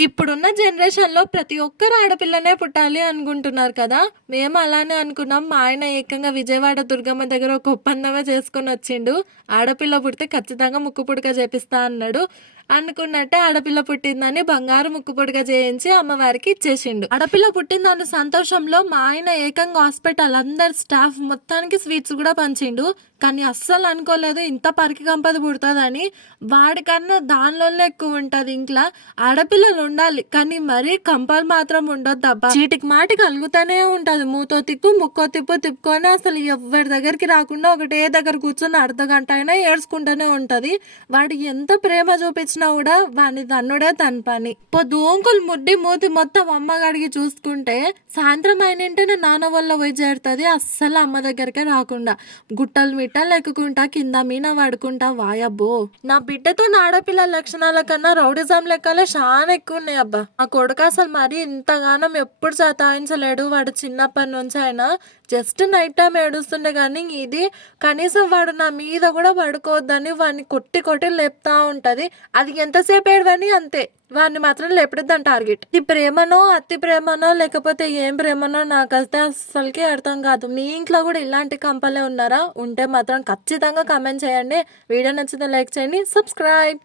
ఇప్పుడున్న జనరేషన్‌లో ప్రతి ఒక్కరు ఆడపిల్లనే పుట్టాలి అనుకుంటున్నారు కదా! మేము అలానే అనుకున్నాం. మా ఆయన ఏకంగా విజయవాడ దుర్గమ్మ దగ్గర ఒక ఒప్పందమే చేసుకొనొచ్చిండు. ఆడపిల్ల పుడితే ఖచ్చితంగా ముక్కు పుడక చేపిస్తా అన్నాడు. అనుకున్నట్టే ఆడపిల్ల పుట్టిందని బంగారు ముక్కు పుడక చేయించి అమ్మవారికి ఇచ్చేసిండు. ఆడపిల్ల పుట్టిందన్న సంతోషంలో మా ఆయన ఏకంగా హాస్పిటల్ అందరు స్టాఫ్ మొత్తానికి స్వీట్స్ కూడా పంచిండు. కానీ అస్సలు అనుకోలేదు ఇంత పరికి గంపది పుడతదని. వాడికన్నా దానిలోనే ఎక్కువ ఉంటది ఇంట్ల. ఆడపిల్లలు ఉండాలి. కానీ మరీ కంపలు మాత్రం ఉండొద్దబ్బా! చీటికి మాటికి అలుగుతానే ఉంటది. మూతో తిప్పు, ముక్కో తిప్పు తిప్పుకొని అసలు ఎవ్వరి దగ్గరికి రాకుండా ఒకటే దగ్గర కూర్చొని అర్ధగంట అయినా ఏడ్చుకుంటూనే ఉంటది. వాడు ఎంత ప్రేమ చూపించినా కూడా వాడిని తన్నుడే తన పని. పొద్దుంకులు ముడ్డి మూతి మొత్తం అమ్మ గడిగి చూసుకుంటే సాయంత్రం అయినంటేనే నాన్న వల్ల పోయి చేరుతుంది. అస్సలు అమ్మ దగ్గరికే రాకుండా గుట్టలు మిట్టలు ఎక్కుకుంటా కింద మీన పడుకుంటా. వాయబ్బో! నా బిడ్డతో నా ఆడపిల్ల లక్షణాల కన్నా రౌడిజం లెక్కలే చాలా ఎక్కువ ఉన్నాయి అబ్బా! ఆ కొడుకు అసలు మరి ఇంతగానం ఎప్పుడు సతాయించలేడు. వాడు చిన్నప్పటి నుంచి అయినా జస్ట్ నైట్ టైం ఏడుస్తుండే కానీ ఇది కనీసం వాడు నా మీద కూడా పడుకోవద్దని వాడిని కొట్టి కొట్టి లేపుతా ఉంటది. అది ఎంతసేపు ఏడవని అంతే. వాడిని మాత్రం లేపడొద్దని టార్గెట్. ఇది ప్రేమనో అతి ప్రేమనో లేకపోతే ఏం ప్రేమనో నాకైతే అస్సలకి అర్థం కాదు. మీ ఇంట్లో కూడా ఇలాంటి కంపలే ఉన్నారా? ఉంటే మాత్రం ఖచ్చితంగా కామెంట్ చేయండి. వీడియో నచ్చితే లైక్ చేయండి. సబ్స్క్రైబ్.